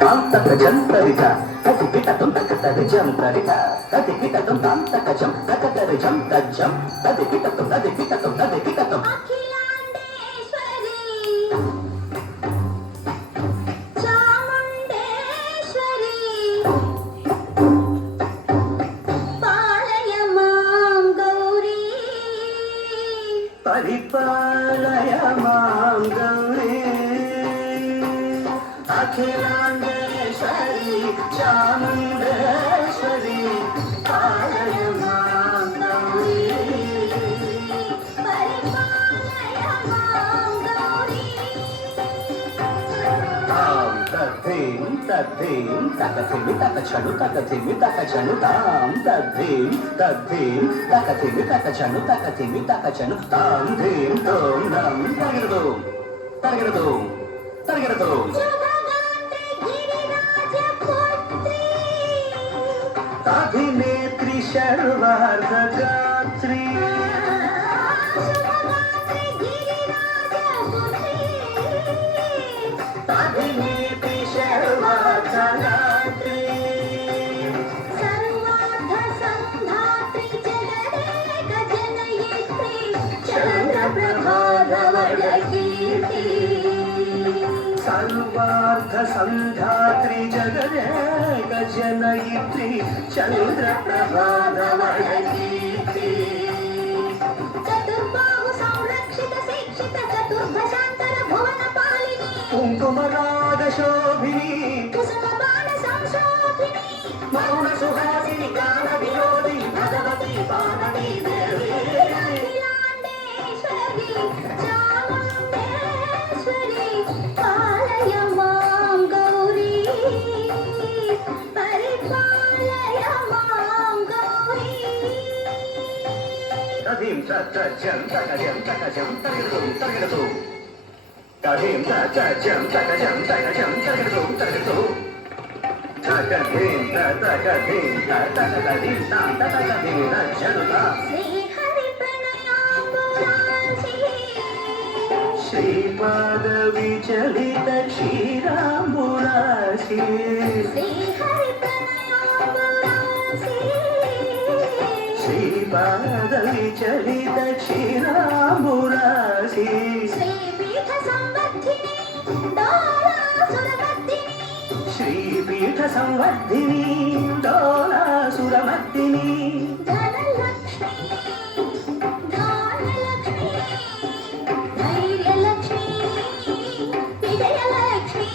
తాంతకజం తరిత తదిపిటతం తకతరిజం తరిత తదిపిటతం తాంతకజం తకతరిజం తజ్జం తదిపిటతం తదిపిటతం తదిపిటతం అఖిలాండేశ్వరి చాముండేశ్వరి పాలయ మాం గౌరీ పరిపాలయ మాం గౌరీ అఖిలాండేశ్వరి చాముండేశ్వరి పాలయ మాం గౌరీ పరిపాలయ మాం గౌరీ తాం తద్ధీం తద్ధీం తకథిమి తకచను తకథిమి తకచను తాం తద్ధీం తద్ధీం తకథిమి తకచను తకథిమి తకచను తాం ధీం తోం నం తగిరదు తగిరదు తగిరదు శుభగాత్రి గిరిరాజపుత్రి అభినేత్రి శర్వార్ధగాత్రి శుభగాత్రి గిరిరాజపుత్రి అభినేత్రి శర్వార్ధగాత్రి సర్వార్థ సంధాత్రి జగదేక జనయిత్రి చంద్రప్రభాధవళ కీర్తి సర్వార్థ సంధాత్రి జగదేక జనయిత్రి చంద్రప్రభాధవళ కీర్తి చతుర్బాహు సంరక్షిత శిక్షిత చతుర్భశాంతర భువన పాలిని కుంకుమరాగ శోభిని కుసుమ బాణ సంశోభిని మౌన సుహాసిని గాన వినోది భగవతి పార్వతీ దేవి అఖిలాండేశ్వరి చాముండేశ్వరి పాలయ మాం గౌరీ పరిపాలయ మాం గౌరీ తదీం తజ్జం తకజం తకజం తగిరదు తగిరదు తదీం తజ్జం తకజం తకజం తగిరదు తగిరదు తకధీం తకధీం తకధీం తకధీం తజ్జనుత శ్రీహరి ప్రణయాంబురాసి శ్రీపాద విచలిత క్షీరాంబురాశి శ్రీహరి ప్రణయాంబురాసి శ్రీపాద విచలిత క్షీరాంబురాశి శ్రీపీఠ సంవర్ధిని డోలాసురమర్దిని శ్రీపీఠ సంవర్ధిని డోలాసురమర్దిని ధనలక్ష్మి ధాన్యలక్ష్మి ధైర్యలక్ష్మి విజయలక్ష్మి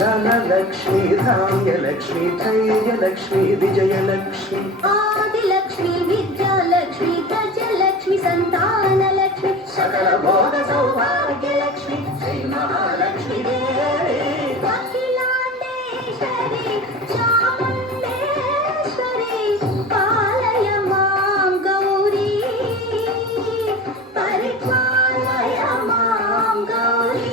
ధనలక్ష్మి ధాన్యలక్ష్మి ధైర్యలక్ష్మి విజయలక్ష్మి ఆదిలక్ష్మి విద్యాలక్ష్మి గజలక్ష్మి సంతానలక్ష్మి సకల భోగ సౌభాగ్యలక్ష్మి శ్రీ మహాలక్ష్మి దేవి అఖిలాండేశ్వరి చాముండేశ్వరి పాలయ మాం గౌరీ పరిపాలయ మాం గౌరీ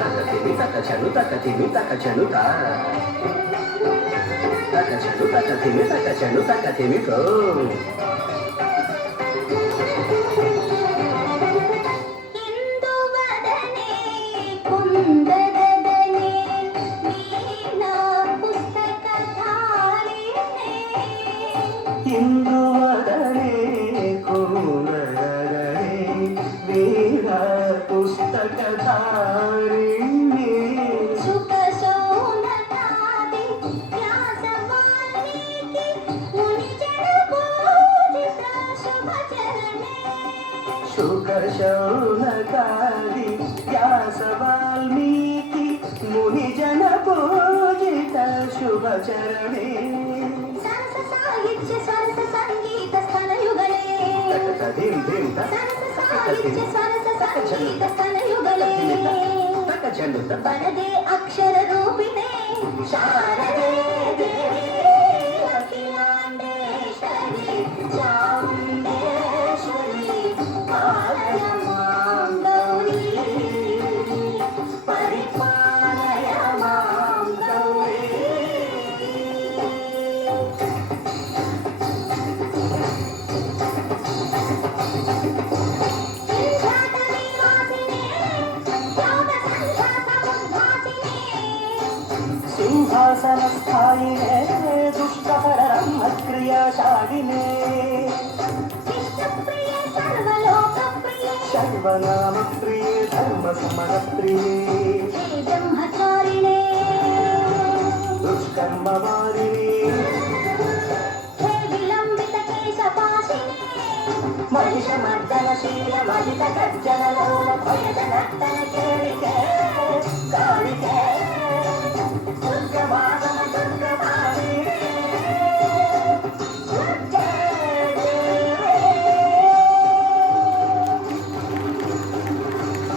తకతిమి తకచను తకతిమి తకచను తకచను తకతిమి తకచను తకతిమి తో ఇందువదనే కుందదదనే వీణా పుస్తకధారిణే ఇందువదనే కుమరదనే వీరా పుస్తకధారిణి సుఖశోనకాది వ్యాసవాల్మీకి మునిజన పూజిత శుభచరణే శుకశౌనకాది వ్యాస వాల్మీకి మునిజన పూజిత శుభచరణే సరస సాహిత్య సరస సంగీత స్థనయుగలే తకధీం ధీం సరస సాహిత్య సరస సంగీత స్థనయుగలే తకచను వరదే అక్షర రూపిణే శారదే దేవి అఖిలాండేశ్వరి చాముండేశ్వరి పాలయ మాం గౌరీ పరిపాలయ మాం గౌరీ వింధ్యాచల నివాసినే దుశ్శాసన స్థాయినే దుష్టపరరమ్మ క్రియాశాలినే విష్ణుప్రియే సర్వలోకప్రియే సర్వనామ ప్రియే ధర్మ సమర ప్రియే హే బ్రహ్మచారిణే దుష్కర్మ వారిని హే విలంబిత కేశపాశినే మహిషమర్దనశీల మహిత గర్జన లోల భయద నర్తన కేళికే కాళికే